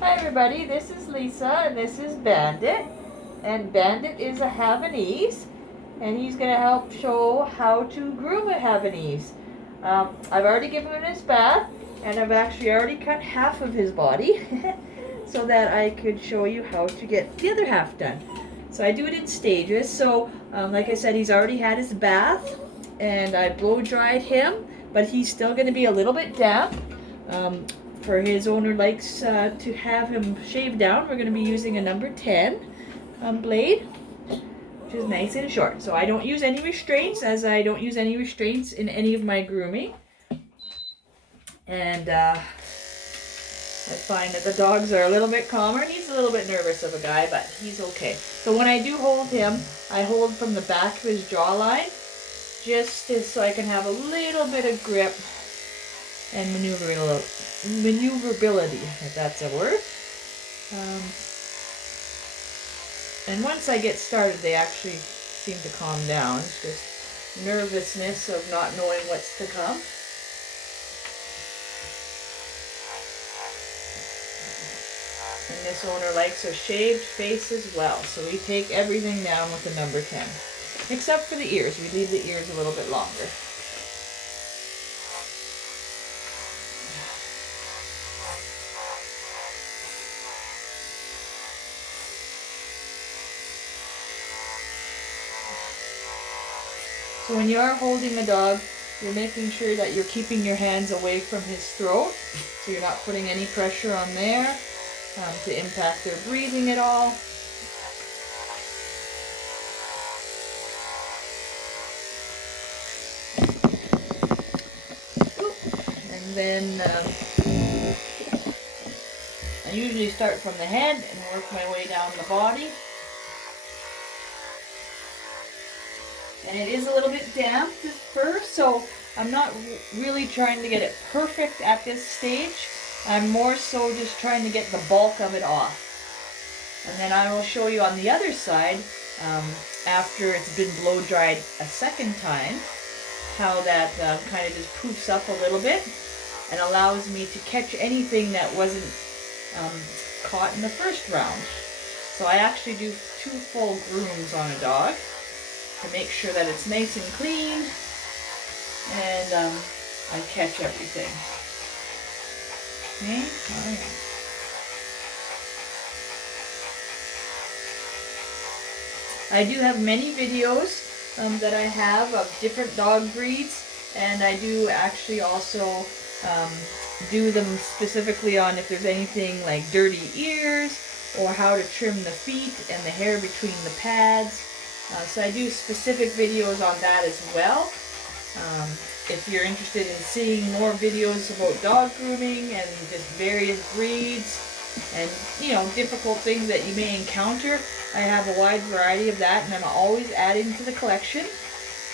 Hi everybody, this is Lisa and this is Bandit. And Bandit is a Havanese and he's going to help show how to groom a Havanese. I've already given him his bath and I've actually already cut half of his body so that I could show you how to get the other half done. So I do it in stages. So like I said, he's already had his bath and I blow dried him, but he's still going to be a little bit damp. For his owner likes to have him shaved down, we're going to be using a number 10 blade, which is nice and short. So I don't use any restraints, as I don't use any restraints in any of my grooming. And I find that the dogs are a little bit calmer. He's a little bit nervous of a guy, but he's okay. So when I do hold him, I hold from the back of his jawline, just so I can have a little bit of grip and maneuverability, if that's a word. And once I get started, they actually seem to calm down. It's just nervousness of not knowing what's to come. And this owner likes a shaved face as well, so we take everything down with the number 10. Except for the ears. We leave the ears a little bit longer. So when you are holding the dog, you're making sure that you're keeping your hands away from his throat, so you're not putting any pressure on there to impact their breathing at all. And then I usually start from the head and work my way down the body. And it is a little bit damp, this fur, so I'm not really trying to get it perfect at this stage. I'm more so just trying to get the bulk of it off. And then I will show you on the other side, after it's been blow dried a second time, how that kind of just poofs up a little bit and allows me to catch anything that wasn't caught in the first round. So I actually do 2 full grooms on a dog to make sure that it's nice and clean, and I catch everything. Okay, all right. I do have many videos that I have of different dog breeds, and I do actually also do them specifically on if there's anything like dirty ears or how to trim the feet and the hair between the pads. So I do specific videos on that as well. If you're interested in seeing more videos about dog grooming and just various breeds and, you know, difficult things that you may encounter, I have a wide variety of that, and I'm always adding to the collection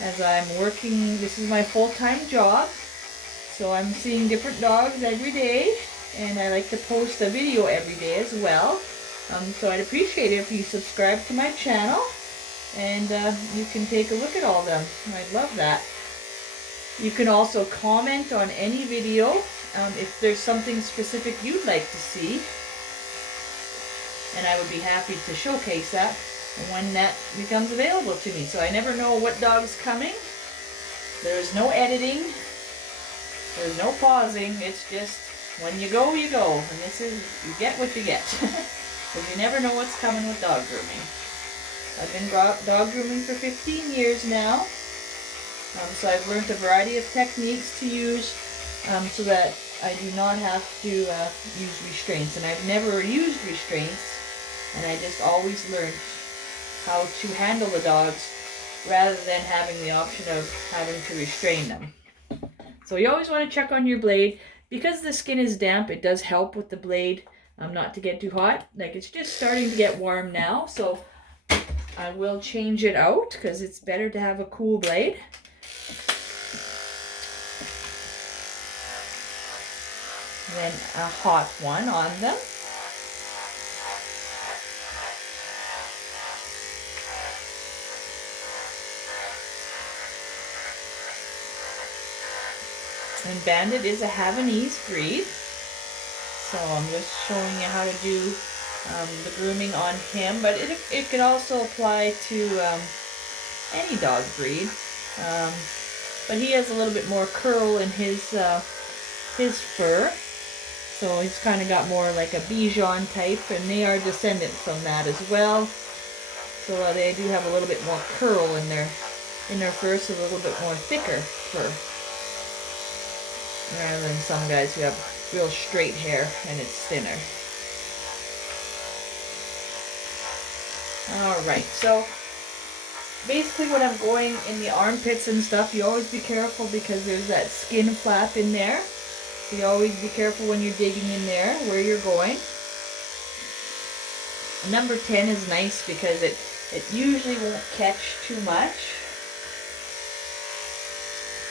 as I'm working. This is my full-time job, so I'm seeing different dogs every day, and I like to post a video every day as well. So I'd appreciate it if you subscribe to my channel, and you can take a look at all of them. I'd love that. You can also comment on any video if there's something specific you'd like to see, and I would be happy to showcase that when that becomes available to me. So I never know what dog's coming. There's no editing. There's no pausing. It's just when you go, you go. And this is, you get what you get. Because you never know what's coming with dog grooming. I've been dog grooming for 15 years now. So I've learned a variety of techniques to use so that I do not have to use restraints. And I've never used restraints, and I just always learned how to handle the dogs rather than having the option of having to restrain them. So you always want to check on your blade. Because the skin is damp, it does help with the blade not to get too hot. Like, it's just starting to get warm now, so I will change it out because it's better to have a cool blade. Then a hot one on them. And Bandit is a Havanese breed. So I'm just showing you how to do the grooming on him, but it could also apply to any dog breed. But he has a little bit more curl in his fur, so he's kind of got more like a Bichon type, and they are descendants from that as well. So they do have a little bit more curl in their fur, so a little bit more thicker fur, rather than some guys who have real straight hair and it's thinner. Alright, so basically when I'm going in the armpits and stuff, you always be careful because there's that skin flap in there. So you always be careful when you're digging in there where you're going. Number 10 is nice because it usually won't catch too much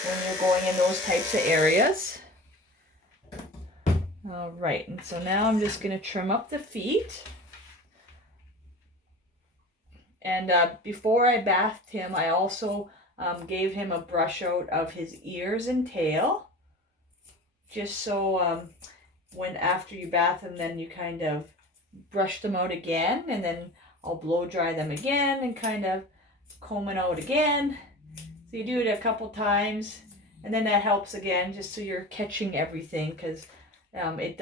when you're going in those types of areas. Alright, and so now I'm just going to trim up the feet. And before I bathed him, I also gave him a brush out of his ears and tail. Just so when after you bath him, then you kind of brush them out again, and then I'll blow dry them again and kind of comb it out again. So you do it a couple times, and then that helps again, just so you're catching everything, because it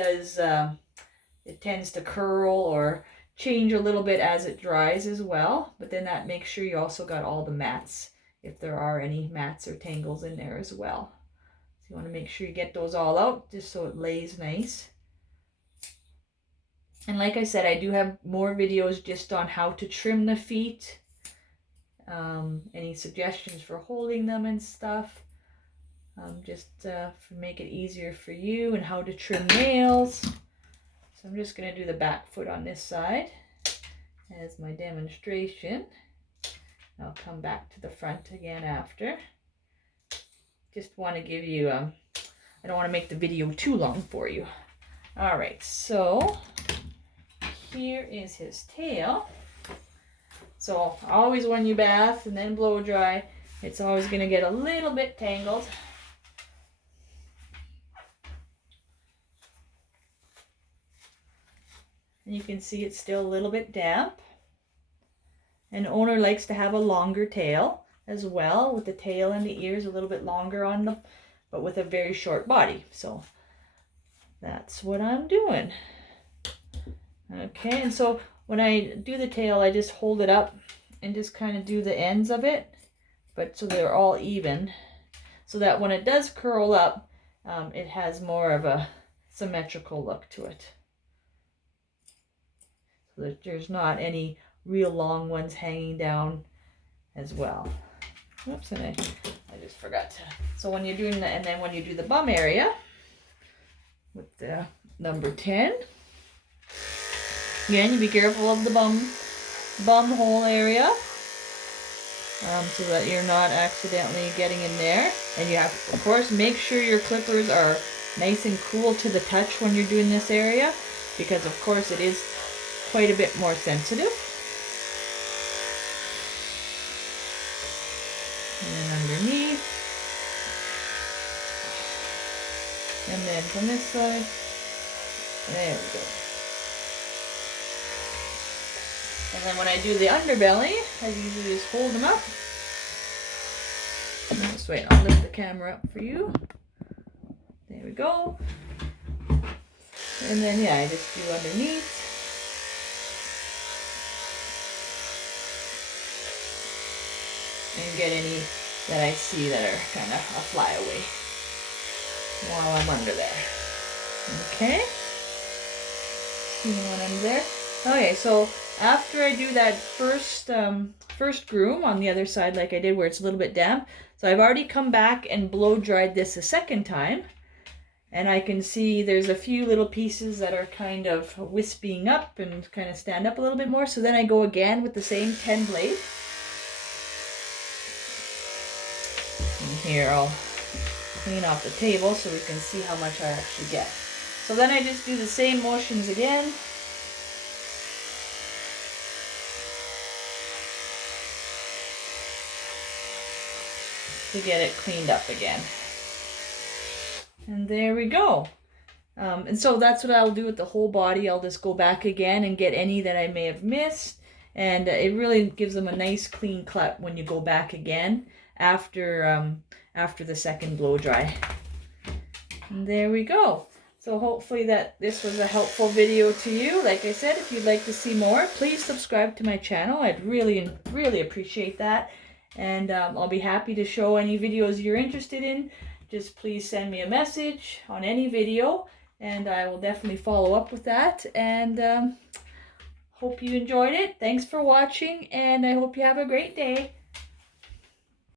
tends to curl or change a little bit as it dries as well, but then that makes sure you also got all the mats, if there are any mats or tangles in there as well. So you want to make sure you get those all out just so it lays nice. And like I said, I do have more videos just on how to trim the feet, any suggestions for holding them and stuff, just to make it easier for you, and how to trim nails. So I'm just going to do the back foot on this side as my demonstration. I'll come back to the front again after. Just want to give you, I don't want to make the video too long for you. Alright, so here is his tail. So always when you bath and then blow dry, it's always going to get a little bit tangled. And you can see it's still a little bit damp. An owner likes to have a longer tail as well, with the tail and the ears a little bit longer on them, but with a very short body. So that's what I'm doing. Okay, and so when I do the tail, I just hold it up and just kind of do the ends of it, but so they're all even, so that when it does curl up, it has more of a symmetrical look to it. So that there's not any real long ones hanging down as well. Oops, and I just forgot to. So when you're doing that, and then when you do the bum area with the number 10, again, you be careful of the bum hole area, so that you're not accidentally getting in there. And you have to, of course, make sure your clippers are nice and cool to the touch when you're doing this area, because of course it is quite a bit more sensitive. And then underneath. And then from this side. There we go. And then when I do the underbelly, I usually just hold them up. Just wait, I'll lift the camera up for you. There we go. And then, yeah, I just do underneath. And get any that I see that are kind of a flyaway while I'm under there. Okay. See when I'm there. Okay, so after I do that first groom on the other side, like I did where it's a little bit damp, so I've already come back and blow dried this a second time, and I can see there's a few little pieces that are kind of wisping up and kind of stand up a little bit more. So then I go again with the same 10 blade. And here I'll clean off the table so we can see how much I actually get. So then I just do the same motions again. To get it cleaned up again. And there we go. And so that's what I'll do with the whole body. I'll just go back again and get any that I may have missed. And it really gives them a nice clean cut when you go back again after the second blow dry. And there we go. So hopefully that this was a helpful video to you. Like I said, if you'd like to see more, please subscribe to my channel. I'd really appreciate that. And I'll be happy to show any videos you're interested in. Just please send me a message on any video, and I will definitely follow up with that. And hope you enjoyed it. Thanks for watching, and I hope you have a great day.